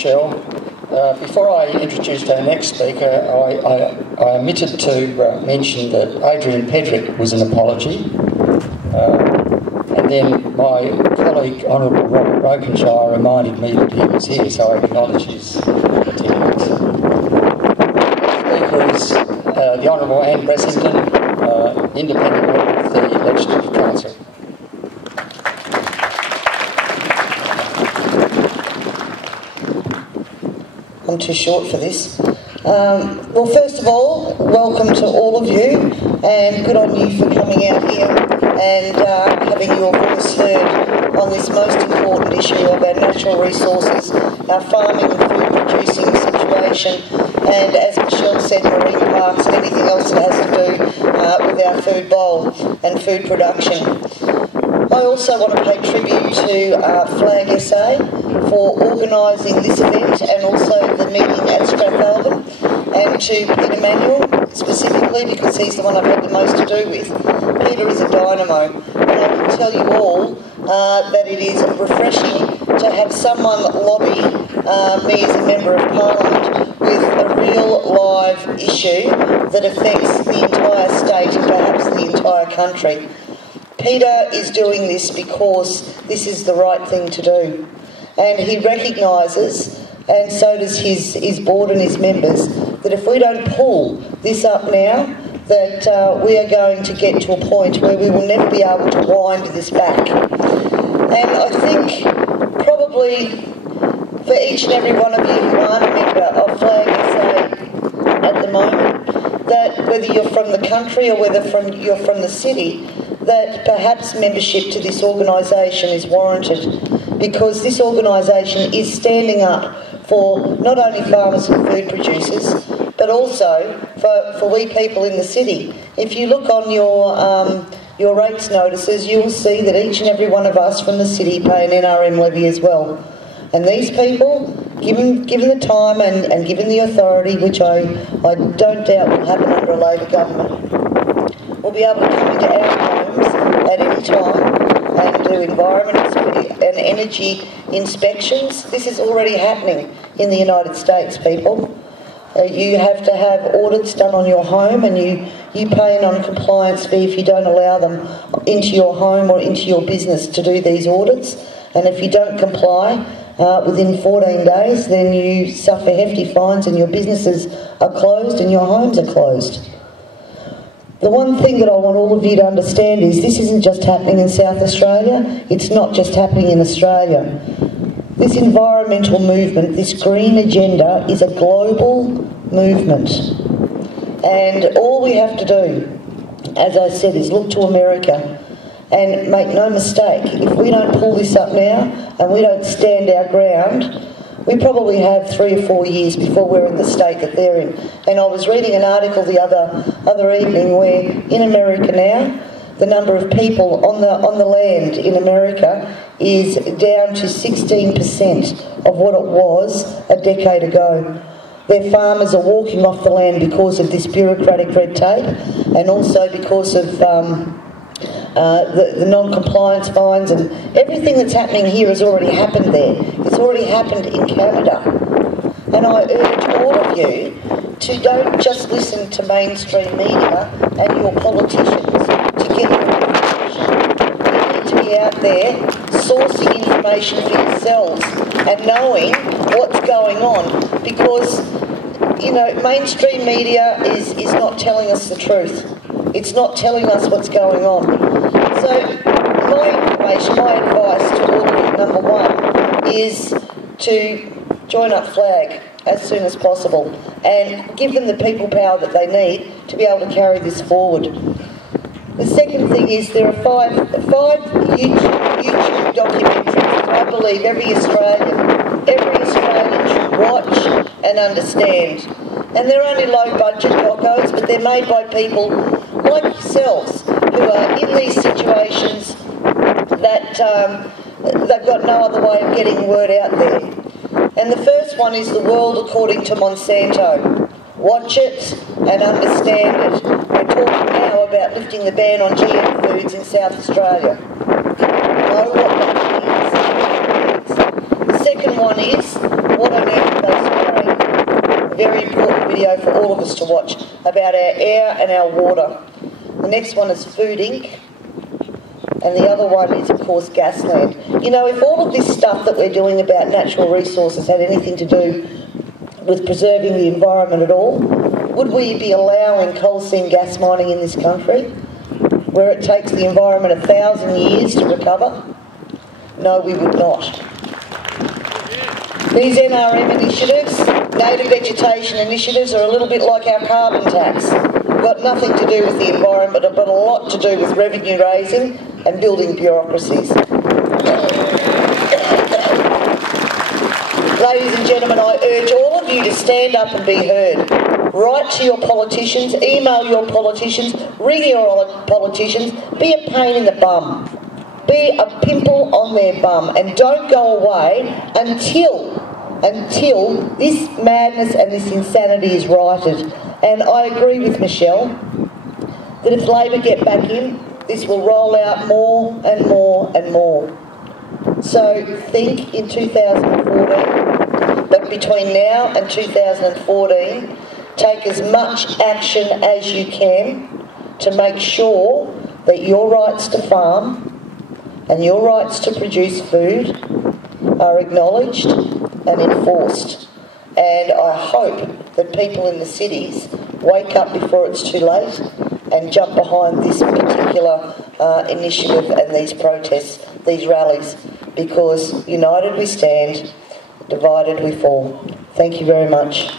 Michelle. Before I introduced our next speaker, I omitted to mention that Adrian Pedrick was an apology. And then my colleague, Honourable Robert Brokenshire, reminded me that he was here, so I acknowledge his attendance. The speaker is the Honourable Anne Bressington, Independent Member of the Legislative Council. I'm too short for this. Well, first of all, welcome to all of you, and good on you for coming out here and having your voice heard on this most important issue of our natural resources, our farming and food producing situation, and as Michelle said, marine parks and anything else that has to do with our food bowl and food production. I also want to pay tribute to Flag SA for organising this event and also the meeting at Strathalbyn, and to Peter Manuel specifically because he's the one I've had the most to do with. Peter is a dynamo, and I can tell you all that it is refreshing to have someone lobby me as a Member of Parliament with a real live issue that affects the entire state and perhaps the entire country. Peter is doing this because this is the right thing to do, and he recognises, and so does his board and his members, that if we don't pull this up now, that we are going to get to a point where we will never be able to wind this back. And I think probably for each and every one of you who aren't a member of Flag SA at the moment, that whether you're from the country or whether you're from the city, that perhaps membership to this organisation is warranted, because this organisation is standing up for not only farmers and food producers, but also for we people in the city. If you look on your rates notices, you'll see that each and every one of us from the city pay an NRM levy as well. And these people, given the time and given the authority, which I don't doubt will happen under a Labor government, will be able to come into our homes at any time and do environment and energy inspections. This is already happening in the United States, people. You have to have audits done on your home, and you pay a non-compliance fee if you don't allow them into your home or into your business to do these audits. And if you don't comply within 14 days, then you suffer hefty fines and your businesses are closed and your homes are closed. The one thing that I want all of you to understand is this isn't just happening in South Australia, it's not just happening in Australia. This environmental movement, this green agenda, is a global movement. And all we have to do, as I said, is look to America. And make no mistake, if we don't pull this up now and we don't stand our ground, we probably have 3 or 4 years before we're in the state that they're in. And I was reading an article the other evening where in America now, the number of people on the land in America is down to 16% of what it was a decade ago. Their farmers are walking off the land because of this bureaucratic red tape, and also because of the non-compliance fines, and everything that's happening here has already happened there. It's already happened in Canada. And I urge all of you to don't just listen to mainstream media and your politicians to get your information. You need to be out there sourcing information for yourselves and knowing what's going on, because, you know, mainstream media is not telling us the truth. It's not telling us what's going on. So my information, my advice to all of you, number one, is to join up Flag as soon as possible and give them the people power that they need to be able to carry this forward. The second thing is there are five YouTube documentaries that I believe every Australian should watch and understand. And they're only low budget docos, but they're made by people like yourselves who are in these situations that they've got no other way of getting word out there. And the first one is The World According to Monsanto. Watch it and understand it. We're talking now about lifting the ban on GM foods in South Australia. Know what that means. The second one is What an A very important video for all of us to watch about our air and our water. The next one is Food Inc. And the other one is, of course, Gasland. You know, if all of this stuff that we're doing about natural resources had anything to do with preserving the environment at all, would we be allowing coal seam gas mining in this country, where it takes the environment 1,000 years to recover? No, we would not. These NRM initiatives, native vegetation initiatives, are a little bit like our carbon tax. Got nothing to do with the environment, but a lot to do with revenue raising and building bureaucracies. Ladies and gentlemen, I urge all of you to stand up and be heard. Write to your politicians, email your politicians, ring your politicians, be a pain in the bum. Be a pimple on their bum, and don't go away until this madness and this insanity is righted. And I agree with Michelle that if Labor get back in, this will roll out more and more and more. So think in 2014, but between now and 2014, take as much action as you can to make sure that your rights to farm and your rights to produce food are acknowledged and enforced. And I hope that people in the cities wake up before it's too late and jump behind this particular initiative and these protests, these rallies, because united we stand, divided we fall. Thank you very much.